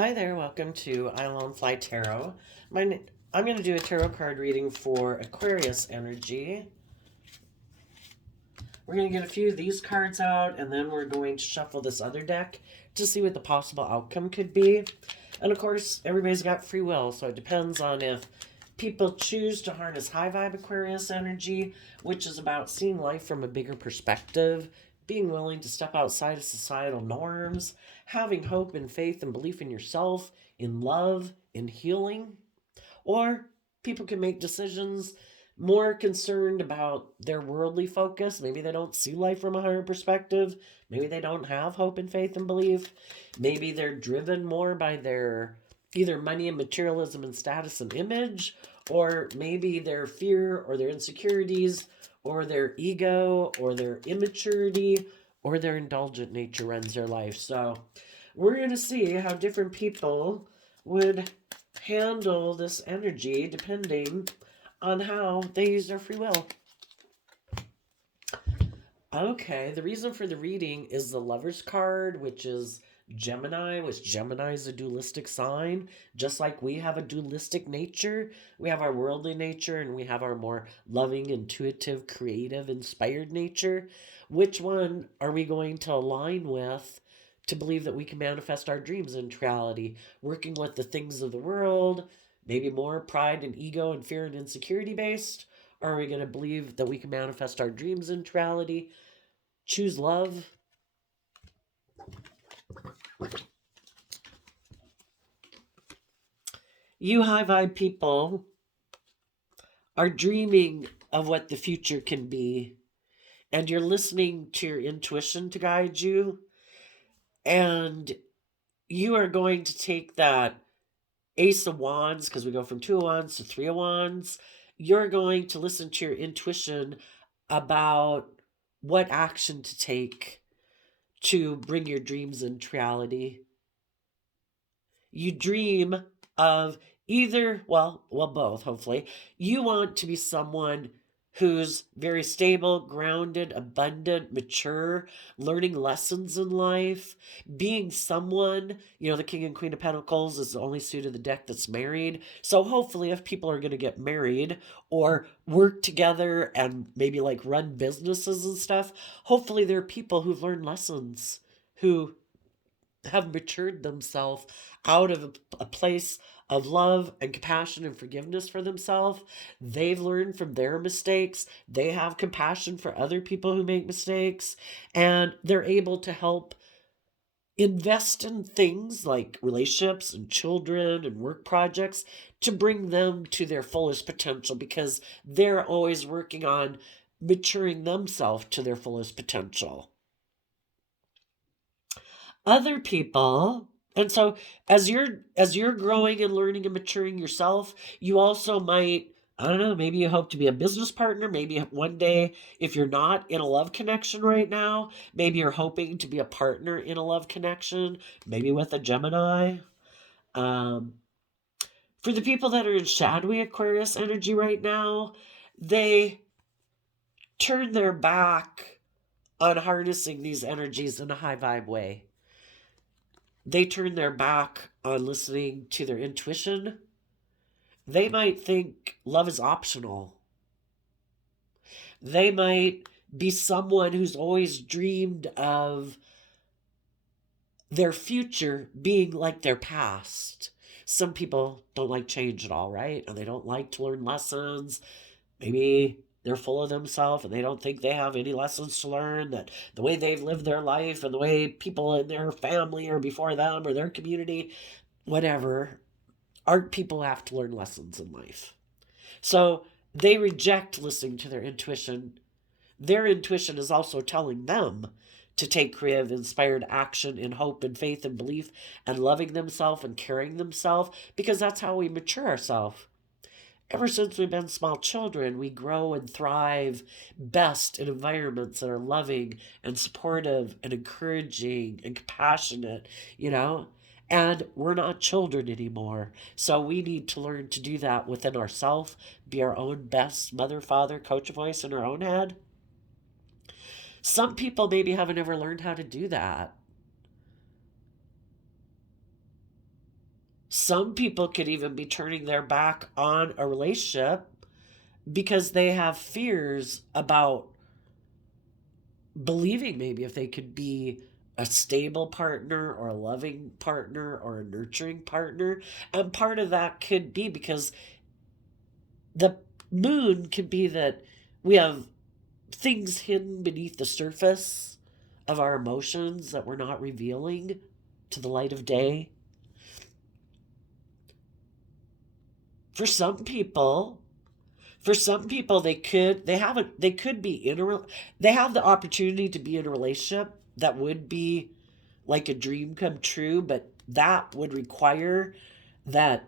Hi there, welcome to I Alone Fly Tarot. I'm going to do a tarot card reading for Aquarius energy. We're going to get a few of these cards out, and then we're going to shuffle this other deck to see what the possible outcome could be. And of course, everybody's got free will, so it depends on if people choose to harness high vibe Aquarius energy, which is about seeing life from a bigger perspective, being willing to step outside of societal norms, having hope and faith and belief in yourself, in love, in healing. Or people can make decisions more concerned about their worldly focus. Maybe they don't see life from a higher perspective. Maybe they don't have hope and faith and belief. Maybe they're driven more by their either money and materialism and status and image, or maybe their fear or their insecurities or their ego or their immaturity or their indulgent nature runs their life. So we're going to see how different people would handle this energy depending on how they use their free will. Okay, the reason for the reading is the Lover's card, which is Gemini, which Gemini is a dualistic sign. Just like we have a dualistic nature, we have our worldly nature and we have our more loving, intuitive, creative, inspired nature. Which one are we going to align with to believe that we can manifest our dreams into reality? Working with the things of the world, maybe more pride and ego and fear and insecurity based? Or are we going to believe that we can manifest our dreams into reality? Choose love. You high vibe people are dreaming of what the future can be, and you're listening to your intuition to guide you, and you are going to take that Ace of Wands, because we go from Two of Wands to Three of Wands. You're going to listen to your intuition about what action to take to bring your dreams into reality. You dream of either, both, hopefully. You want to be someone who's very stable, grounded, abundant, mature, learning lessons in life, being someone, the King and Queen of Pentacles is the only suit of the deck that's married. So hopefully, if people are going to get married or work together and maybe like run businesses and stuff, hopefully they're people who've learned lessons, who have matured themselves out of a place of love and compassion and forgiveness for themselves. They've learned from their mistakes. They have compassion for other people who make mistakes. And they're able to help invest in things like relationships and children and work projects to bring them to their fullest potential, because they're always working on maturing themselves to their fullest potential. Other people, and so as you're growing and learning and maturing yourself, you also might, I don't know, maybe you hope to be a business partner. Maybe one day, if you're not in a love connection right now, maybe you're hoping to be a partner in a love connection, maybe with a Gemini. um for the people that are in shadowy Aquarius energy right now, they turn their back on harnessing these energies in a high vibe way. They turn their back on listening to their intuition. They might think love is optional. They might be someone who's always dreamed of their future being like their past. Some people don't like change at all, right? And they don't like to learn lessons. Maybe they're full of themselves and they don't think they have any lessons to learn, that the way they've lived their life and the way people in their family or before them or their community, whatever, art people have to learn lessons in life. So they reject listening to their intuition. Their intuition is also telling them to take creative, inspired action in hope and faith and belief and loving themselves and caring themselves, because that's how we mature ourselves. Ever since we've been small children, we grow and thrive best in environments that are loving and supportive and encouraging and compassionate, And we're not children anymore. So we need to learn to do that within ourselves, be our own best mother, father, coach voice in our own head. Some people maybe haven't ever learned how to do that. Some people could even be turning their back on a relationship because they have fears about believing maybe if they could be a stable partner or a loving partner or a nurturing partner. And part of that could be because the moon could be that we have things hidden beneath the surface of our emotions that we're not revealing to the light of day. For some people, they could be in a they have the opportunity to be in a relationship that would be like a dream come true, but that would require that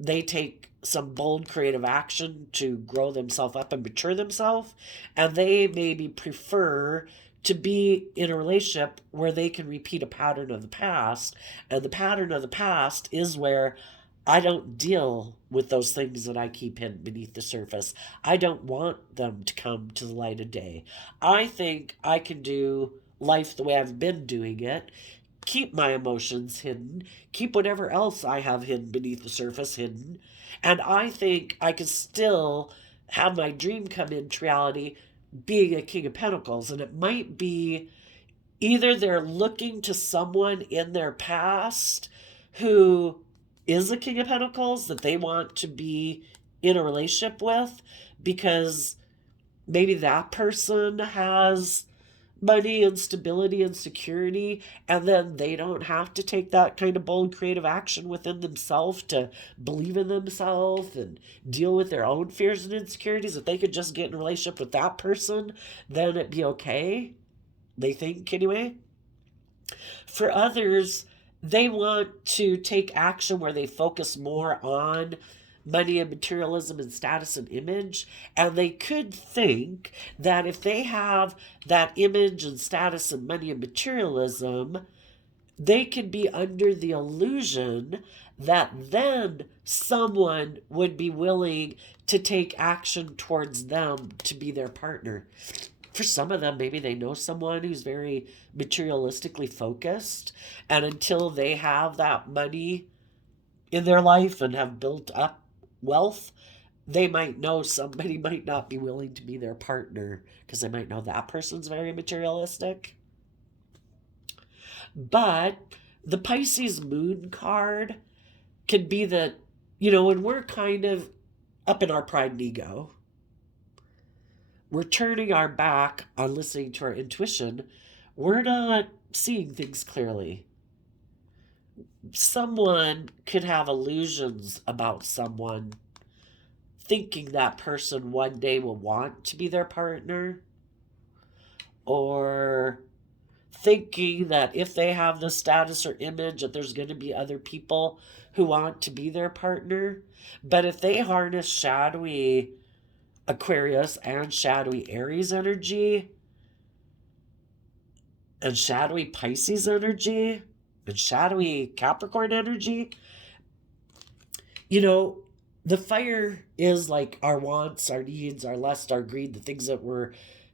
they take some bold creative action to grow themselves up and mature themselves, and they maybe prefer to be in a relationship where they can repeat a pattern of the past. And the pattern of the past is where I don't deal with those things that I keep hidden beneath the surface. I don't want them to come to the light of day. I think I can do life the way I've been doing it, keep my emotions hidden, keep whatever else I have hidden beneath the surface hidden, and I think I can still have my dream come into reality being a King of Pentacles. And it might be either they're looking to someone in their past who is a King of Pentacles that they want to be in a relationship with because maybe that person has money and stability and security, and then they don't have to take that kind of bold creative action within themselves to believe in themselves and deal with their own fears and insecurities. If they could just get in a relationship with that person, then it'd be okay, they think anyway. For others, they want to take action where they focus more on money and materialism and status and image. And they could think that if they have that image and status and money and materialism, they could be under the illusion that then someone would be willing to take action towards them to be their partner. For some of them, maybe they know someone who's very materialistically focused, and until they have that money in their life and have built up wealth, they might know somebody might not be willing to be their partner because they might know that person's very materialistic. But the Pisces moon card can be that, when we're kind of up in our pride and ego, we're turning our back on listening to our intuition, we're not seeing things clearly. Someone could have illusions about someone, thinking that person one day will want to be their partner, or thinking that if they have the status or image that there's going to be other people who want to be their partner. But if they harness shadowy Aquarius and shadowy Aries energy and shadowy Pisces energy and shadowy Capricorn energy, the fire is like our wants, our needs, our lust, our greed, the things that we're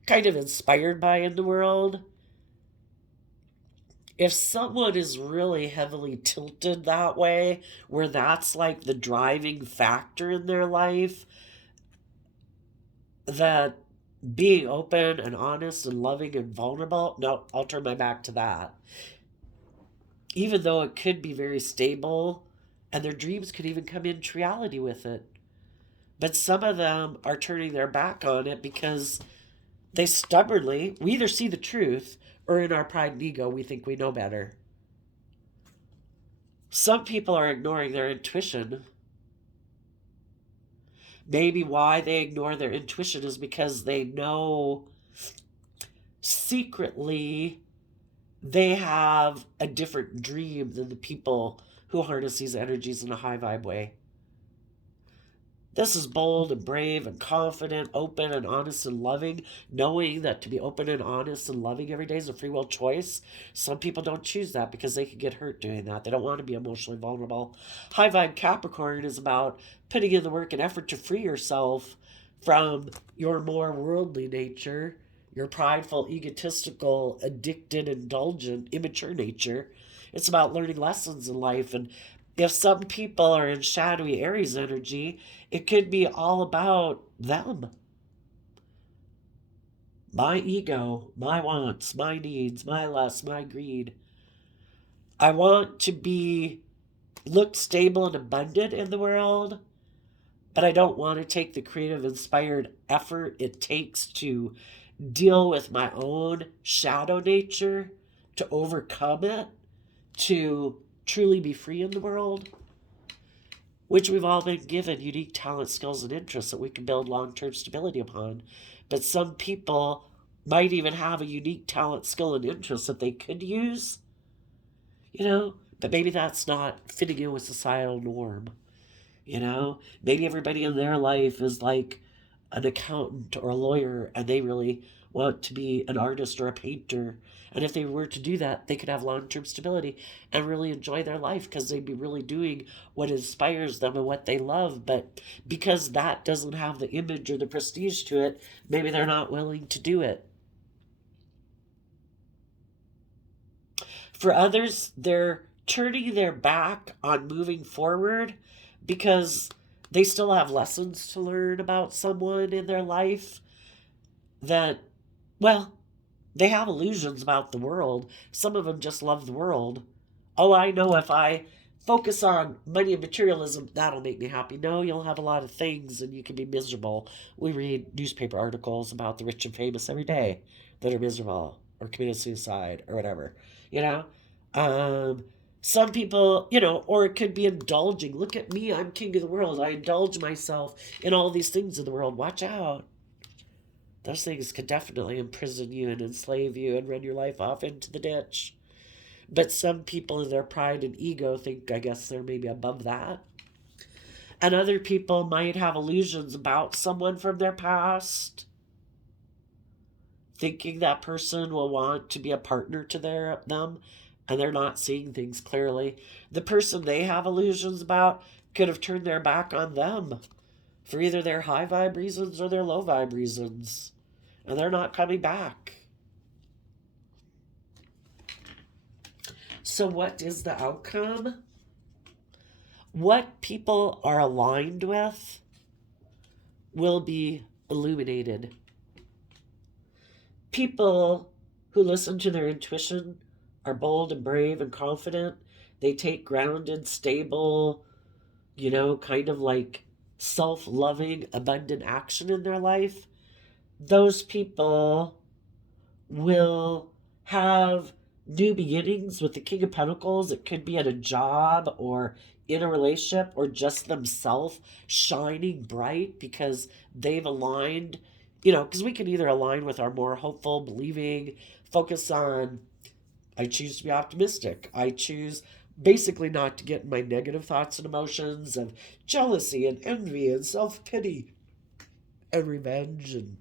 kind of inspired by in the world. If someone is really heavily tilted that way, where that's like the driving factor in their life, that being open and honest and loving and vulnerable, no, I'll turn my back to that. Even though it could be very stable and their dreams could even come into reality with it. But some of them are turning their back on it because they stubbornly, we either see the truth or in our pride and ego, we think we know better. Some people are ignoring their intuition. Maybe why they ignore their intuition is because they know secretly they have a different dream than the people who harness these energies in a high vibe way. This is bold and brave and confident, open and honest and loving, knowing that to be open and honest and loving every day is a free will choice. Some people don't choose that because they could get hurt doing that. They don't want to be emotionally vulnerable. High vibe Capricorn is about putting in the work and effort to free yourself from your more worldly nature, your prideful, egotistical, addicted, indulgent, immature nature. It's about learning lessons in life and If some people are in shadowy Aries energy, it could be all about them. My ego, my wants, my needs, my lust, my greed. I want to be look stable and abundant in the world, but I don't want to take the creative, inspired effort it takes to deal with my own shadow nature, to overcome it, to truly be free in the world, which we've all been given unique talents, skills, and interests that we can build long-term stability upon. But some people might even have a unique talent, skill, and interest that they could use, but maybe that's not fitting in with societal norm. Maybe everybody in their life is like an accountant or a lawyer, and they really want to be an artist or a painter. And if they were to do that, they could have long-term stability and really enjoy their life because they'd be really doing what inspires them and what they love. But because that doesn't have the image or the prestige to it, maybe they're not willing to do it. For others, they're turning their back on moving forward because they still have lessons to learn about someone in their life that, well, they have illusions about the world. Some of them just love the world. Oh, I know if I focus on money and materialism, that'll make me happy. No, you'll have a lot of things and you can be miserable. We read newspaper articles about the rich and famous every day that are miserable or committed suicide or whatever, you know? Some people, or it could be indulging. Look at me, I'm king of the world. I indulge myself in all these things in the world. Watch out. Those things could definitely imprison you and enslave you and run your life off into the ditch. But some people in their pride and ego think, I guess, they're maybe above that. And other people might have illusions about someone from their past, thinking that person will want to be a partner to them, and they're not seeing things clearly. The person they have illusions about could have turned their back on them for either their high vibe reasons or their low vibe reasons, and they're not coming back. So what is the outcome? What people are aligned with will be illuminated. People who listen to their intuition are bold and brave and confident. They take grounded, stable, kind of like self-loving, abundant action in their life. Those people will have new beginnings with the King of Pentacles. It could be at a job or in a relationship or just themselves shining bright because they've aligned, because we can either align with our more hopeful, believing, focus on, I choose to be optimistic. I choose basically not to get in my negative thoughts and emotions of jealousy and envy and self-pity and revenge and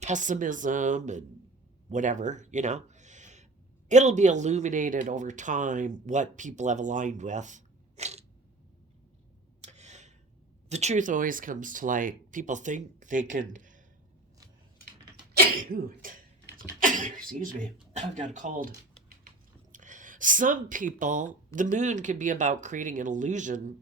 pessimism and whatever, It'll be illuminated over time what people have aligned with. The truth always comes to light. People think they can... Excuse me, I've got a cold. Some people, the moon can be about creating an illusion.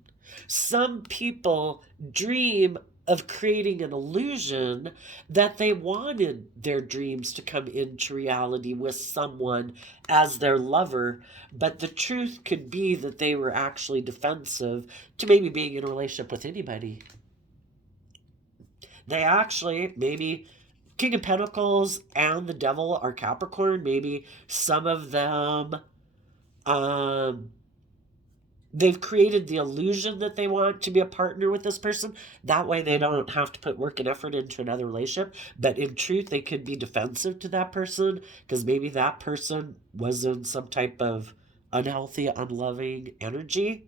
Some people dream of creating an illusion that they wanted their dreams to come into reality with someone as their lover, but the truth could be that they were actually defensive to maybe being in a relationship with anybody. They actually, maybe King of Pentacles and the Devil are Capricorn. Maybe some of them, they've created the illusion that they want to be a partner with this person. That way they don't have to put work and effort into another relationship. But in truth, they could be defensive to that person because maybe that person was in some type of unhealthy, unloving energy.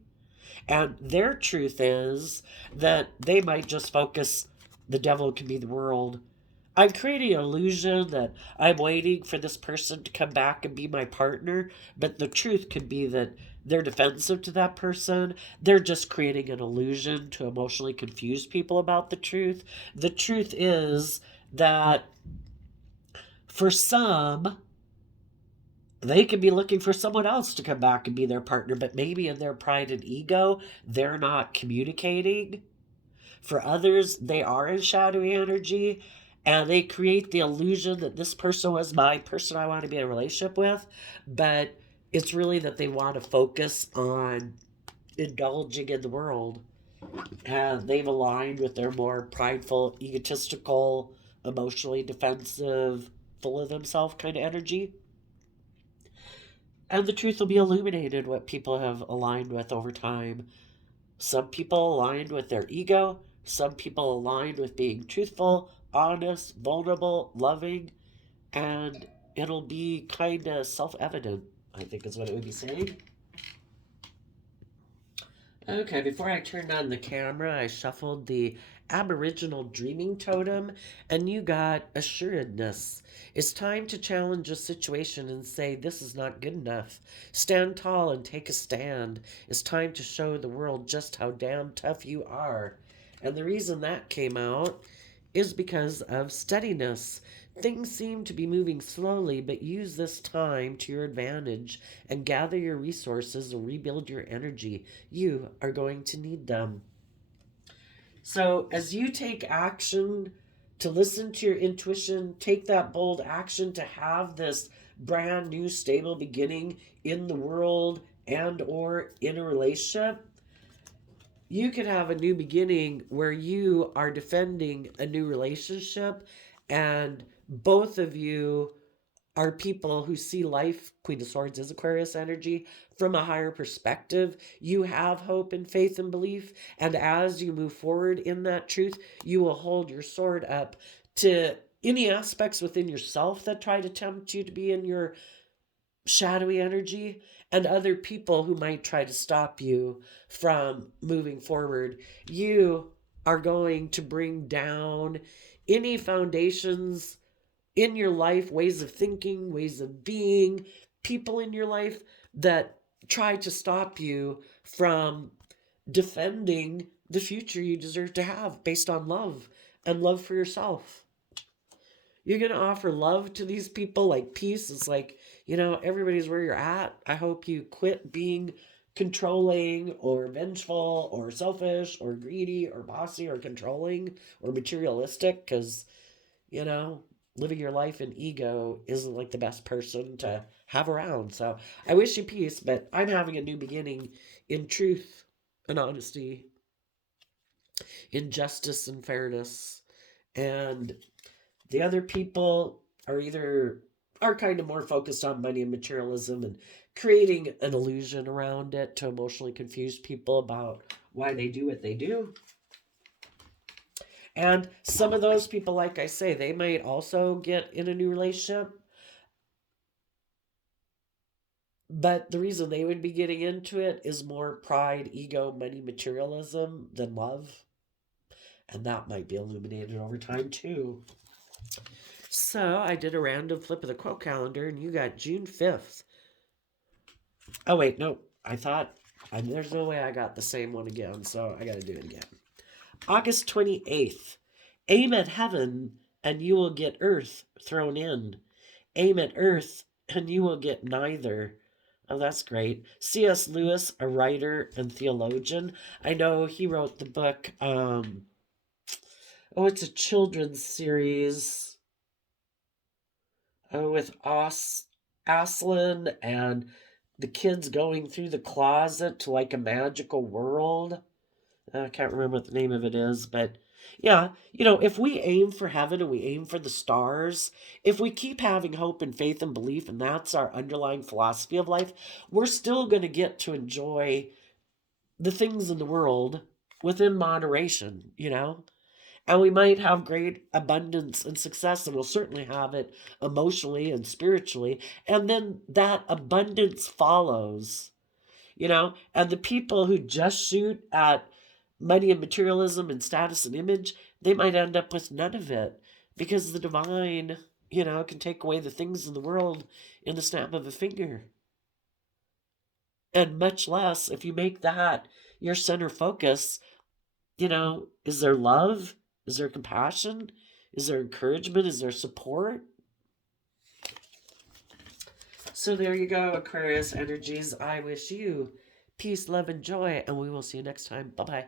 And their truth is that they might just focus, the devil can be the world. I'm creating an illusion that I'm waiting for this person to come back and be my partner, but the truth could be that they're defensive to that person. They're just creating an illusion to emotionally confuse people about the truth. The truth is that for some, They could be looking for someone else to come back and be their partner, but maybe in their pride and ego, they're not communicating. For others, they are in shadowy energy and they create the illusion that this person was my person I want to be in a relationship with, but it's really that they want to focus on indulging in the world. And they've aligned with their more prideful, egotistical, emotionally defensive, full of themselves kind of energy. And the truth will be illuminated what people have aligned with over time. Some people aligned with their ego, some people aligned with being truthful, honest, vulnerable, loving, and it'll be kind of self evident, I think is what it would be saying. Okay, before I turned on the camera, I shuffled the Aboriginal Dreaming Totem, and you got Assuredness. It's time to challenge a situation and say, this is not good enough. Stand tall and take a stand. It's time to show the world just how damn tough you are. And the reason that came out is because of steadiness. Things seem to be moving slowly, but use this time to your advantage and gather your resources and rebuild your energy. You are going to need them. So, as you take action to listen to your intuition, take that bold action to have this brand new stable beginning in the world and or in a relationship, you could have a new beginning where you are defending a new relationship and both of you are people who see life, Queen of Swords is Aquarius energy, from a higher perspective. You have hope and faith and belief. And as you move forward in that truth, you will hold your sword up to any aspects within yourself that try to tempt you to be in your shadowy energy and other people who might try to stop you from moving forward. You are going to bring down any foundations in your life, ways of thinking, ways of being, people in your life that try to stop you from defending the future you deserve to have based on love and love for yourself. You're going to offer love to these people like peace. It's like, everybody's where you're at. I hope you quit being controlling or vengeful or selfish or greedy or bossy or controlling or materialistic because, you know, living your life in ego isn't like the best person to have around. So I wish you peace, but I'm having a new beginning in truth and honesty, in justice and fairness. And the other people are kind of more focused on money and materialism and creating an illusion around it to emotionally confuse people about why they do what they do. And some of those people, like I say, they might also get in a new relationship. But the reason they would be getting into it is more pride, ego, money, materialism than love. And that might be illuminated over time too. So I did a random flip of the quote calendar and you got June 5th. Oh, wait, no. There's no way I got the same one again, so I gotta do it again. August 28th. Aim at heaven and you will get earth thrown in. Aim at earth and you will get neither. Oh, that's great. C.S. Lewis, a writer and theologian. I know he wrote the book, it's a children's series with Aslan and the kids going through the closet to like a magical world. I can't remember what the name of it is, but yeah, if we aim for heaven and we aim for the stars, if we keep having hope and faith and belief, and that's our underlying philosophy of life, we're still going to get to enjoy the things in the world within moderation. And we might have great abundance and success, and we'll certainly have it emotionally and spiritually. And then that abundance follows. And the people who just shoot at money and materialism and status and image, they might end up with none of it because the divine, can take away the things in the world in the snap of a finger. And much less if you make that your center focus, is there love? Is there compassion? Is there encouragement? Is there support? So there you go, Aquarius energies. I wish you peace, love, and joy, and we will see you next time. Bye bye.